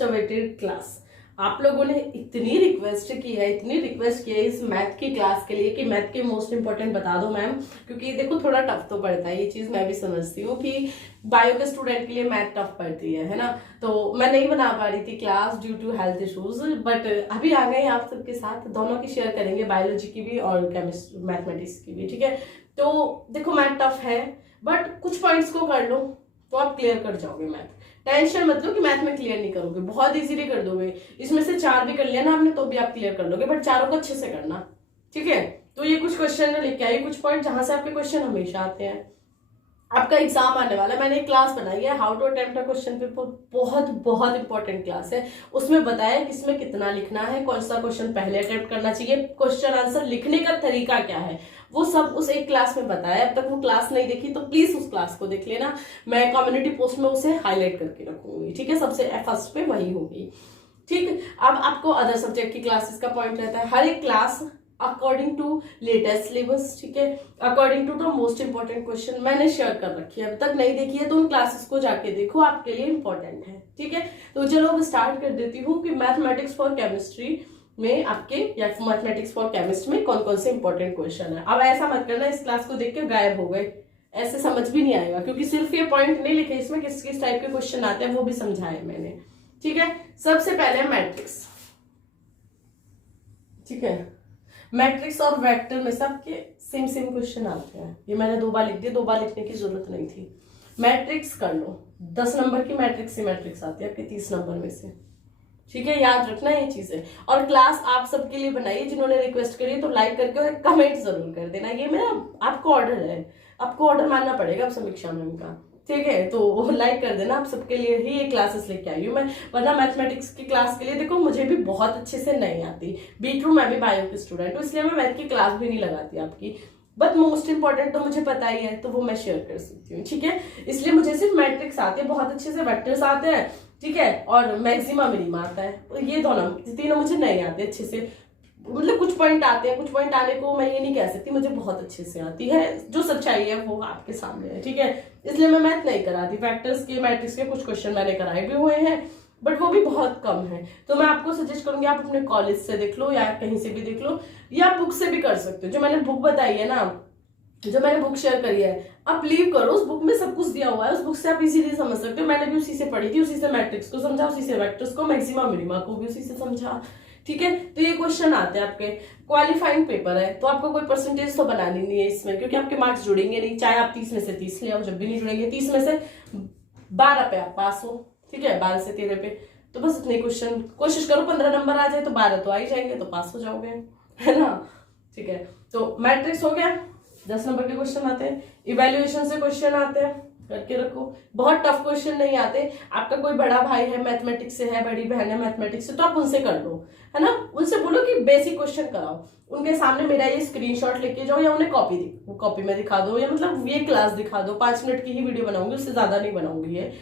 Most awaited class. आप लोगों ने इतनी रिक्वेस्ट की है इस मैथ की क्लास के लिए कि मैथ के मोस्ट इंपॉर्टेंट बता दो मैम, क्योंकि देखो थोड़ा टफ तो पड़ता है, ये चीज मैं भी समझती हूँ कि बायो के स्टूडेंट के लिए मैथ टफ पड़ती है ना। तो मैं नहीं बना पा रही थी class due to health issues, but अभी आ गए आप सबके साथ, दोनों की शेयर करेंगे, बायोलॉजी की भी और केमिस्ट्री मैथमेटिक्स की भी, ठीक है। तो देखो मैथ टफ है, बट कुछ पॉइंट्स को कर लो तो आप क्लियर कर जाओगे मैथ। टेंशन मत लो कि मैथ में क्लियर नहीं करोगे, बहुत इजीली कर दोगे। इसमें से 4 भी कर लिया ना आपने तो भी आप क्लियर कर लोगे, बट चारों को अच्छे से करना, ठीक है। तो ये कुछ क्वेश्चन लेके आई, कुछ पॉइंट जहां से आपके क्वेश्चन हमेशा आते हैं। आपका एग्जाम आने वाला है, मैंने एक क्लास बनाई है how to attempt a question paper, बहुत बहुत इंपॉर्टेंट क्लास है। उसमें बताया किसमें कितना लिखना है, कौन सा क्वेश्चन पहले अटेम्प्ट करना चाहिए, क्वेश्चन आंसर लिखने का तरीका क्या है, वो सब उस एक क्लास में बताया। अब तक वो क्लास नहीं देखी तो प्लीज उस क्लास को देख लेना, मैं कम्युनिटी पोस्ट में उसे हाईलाइट करके रखूंगी, ठीक है। सबसे फर्स्ट पे वही होगी, ठीक। अब आपको अदर सब्जेक्ट की क्लासेस का पॉइंट रहता है, हर एक class according to latest syllabus, ठीक है, according to the most important question मैंने शेयर कर रखी है। अब तक नहीं देखी है तो उन क्लासेस को जाके देखो, आपके लिए इंपॉर्टेंट है, ठीक है। तो चलो अब स्टार्ट कर देती हूँ कि मैथमेटिक्स फॉर केमिस्ट्री में आपके या मैथमेटिक्स फॉर केमिस्ट में कौन कौन से इंपॉर्टेंट क्वेश्चन है। अब ऐसा मत करना इस क्लास को देख के गायब हो गए, ऐसे समझ भी नहीं आएगा, क्योंकि सिर्फ ये पॉइंट नहीं लिखे, इसमें किस किस टाइप के क्वेश्चन आते हैं वो भी समझाए मैंने, ठीक है। सबसे पहले मैट्रिक्स, ठीक है। मैट्रिक्स और वेक्टर में सबके सेम सेम क्वेश्चन आते हैं, ये मैंने 2 बार लिख दिया, 2 बार लिखने की जरूरत नहीं थी। मैट्रिक्स कर लो, 10 नंबर की मैट्रिक्स से मैट्रिक्स आती है आपके 30 नंबर में से, ठीक है, याद रखना ये चीजें। और क्लास आप सबके लिए बनाइए, जिन्होंने रिक्वेस्ट करी तो लाइक करके और कमेंट जरूर कर देना, ये मेरा आपको ऑर्डर है, आपको ऑर्डर मानना पड़ेगा आप समीक्षा मैम का, ठीक है। तो लाइक कर देना, आप सबके लिए ही ये क्लासेस लेके आई हूँ मैं, वरना मैथमेटिक्स की क्लास के लिए देखो मुझे भी बहुत अच्छे से नहीं आती, बीट्रू मैं भी बायो की स्टूडेंट हूँ, इसलिए मैं मैथ की क्लास भी नहीं लगाती आपकी, बट मोस्ट इंपॉर्टेंट तो मुझे पता ही है तो वो मैं शेयर कर सकती हूँ, ठीक है। इसलिए मुझे सिर्फ मैट्रिक्स आते हैं बहुत अच्छे से, वेक्टर्स आते हैं, ठीक है, और मैक्सिमा मिनिमा आता है, ये दोनों तीनों मुझे नहीं आते अच्छे से, मतलब कुछ पॉइंट आते हैं, कुछ पॉइंट आने को मैं ये नहीं कह सकती मुझे बहुत अच्छे से आती है, जो सच्चाई है वो आपके सामने है, ठीक है। इसलिए मैं मैथ नहीं कराती, फैक्टर्स के मैट्रिक्स के कुछ क्वेश्चन मैंने कराए भी हुए हैं, बट वो भी बहुत कम है। तो मैं आपको सजेस्ट करूंगी आप अपने कॉलेज से देख लो या कहीं से भी देख लो, या बुक से भी कर सकते हो। जो मैंने बुक बताई है ना, जो मैंने बुक शेयर करी है, आप लीव करो, उस बुक में सब कुछ दिया हुआ है, उस बुक से आप इजीली समझ सकते हो। मैंने भी उसी से पढ़ी थी, उसी से मैट्रिक्स को समझा, उसी से वेक्टर्स को, मैक्सिमा मिनिमा को भी उसी से समझा, ठीक है। तो ये क्वेश्चन आते हैं आपके, क्वालिफाइंग पेपर है तो आपको कोई परसेंटेज तो बनानी नहीं है इसमें, क्योंकि आपके मार्क्स जुड़ेंगे नहीं, चाहे आप 30 में से 30 ले आओ, जब भी नहीं जुड़ेंगे। 30 में से 12 पे आप पास हो, ठीक है, 12 से 13 पे, तो बस इतने क्वेश्चन कोशिश करो 15 नंबर आ जाए, तो 12 तो आ ही जाएंगे, तो पास हो जाओगे, है ना, ठीक है। तो मैट्रिक्स हो गया, 10 नंबर के क्वेश्चन आते हैं। इवेल्युएशन से क्वेश्चन आते हैं, करके रखो, बहुत टफ क्वेश्चन नहीं आते। आपका कोई बड़ा भाई है मैथमेटिक्स से है, बड़ी बहन है मैथमेटिक्स से, तो आप उनसे कर लो, है ना, उनसे बोलो कि बेसिक क्वेश्चन कराओ, उनके सामने मेरा ये स्क्रीनशॉट लेके जाओ, या उन्हें कॉपी में दिखा दो, या मतलब ये क्लास दिखा दो, 5 मिनट की ही वीडियो बनाऊंगी, उससे ज्यादा नहीं बनाऊंगी ये,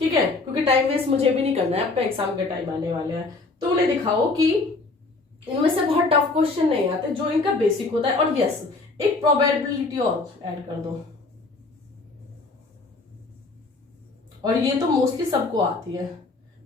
ठीक है, क्योंकि टाइम वेस्ट मुझे भी नहीं करना है, आपका एग्जाम का टाइम आने वाले हैं। तो उन्हें दिखाओ कि इनमें से बहुत टफ क्वेश्चन नहीं आते, जो इनका बेसिक होता है। और यस, एक प्रोबेबिलिटी और ऐड कर दो, और ये तो मोस्टली सबको आती है,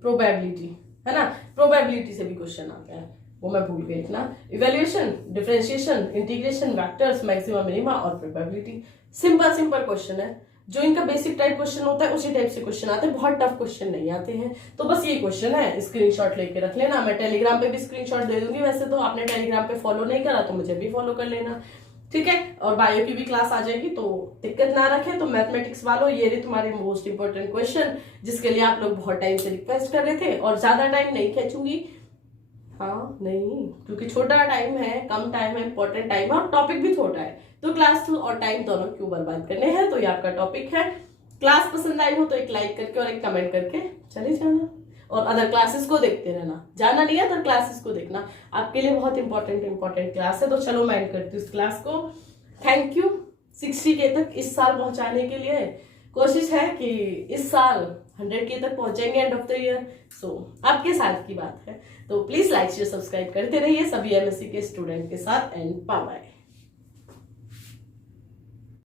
प्रोबेबिलिटी, है ना, प्रोबेबिलिटी से भी क्वेश्चन आते हैं, वो मैं भूल गई इतना। Evaluation, differentiation, integration, vectors, maxima minima और प्रोबेबिलिटी, सिंपल सिंपल क्वेश्चन है, जो इनका बेसिक टाइप क्वेश्चन होता है उसी टाइप से क्वेश्चन आते हैं, बहुत टफ क्वेश्चन नहीं आते हैं। तो बस ये क्वेश्चन है, स्क्रीनशॉट लेके रख लेना, मैं टेलीग्राम पे भी स्क्रीनशॉट दे दूंगी, वैसे तो आपने टेलीग्राम पे फॉलो नहीं करा तो मुझे भी फॉलो कर लेना, ठीक है। और बायो की भी क्लास आ जाएगी, तो दिक्कत ना रखे। तो मैथमेटिक्स वालों, ये रही तुम्हारी मोस्ट इंपोर्टेंट क्वेश्चन, जिसके लिए आप लोग बहुत टाइम से रिक्वेस्ट कर रहे थे, और ज्यादा टाइम नहीं खींचूंगी, हाँ नहीं, क्योंकि छोटा टाइम है, कम टाइम है, इंपॉर्टेंट टाइम है, और टॉपिक भी छोटा है, तो क्लास और टाइम दोनों क्यों बर्बाद करने हैं। तो ये आपका टॉपिक है। क्लास पसंद आई हो तो एक लाइक करके और एक कमेंट करके चले जाना, और अदर क्लासेस को देखते रहना, जाना नहीं है अदर क्लासेस को देखना, आपके लिए बहुत इंपॉर्टेंट क्लास है। तो चलो मैं एंड करती हूँ इस क्लास को। थैंक यू 60K तक इस साल पहुंचाने के लिए। कोशिश है कि इस साल 100K तक पहुंचेंगे एंड ऑफ द ईयर, सो आपके साथ की बात है। तो प्लीज लाइक शेयर सब्सक्राइब करते रहिए सभी MSc के स्टूडेंट के साथ, एंड बाय बाय।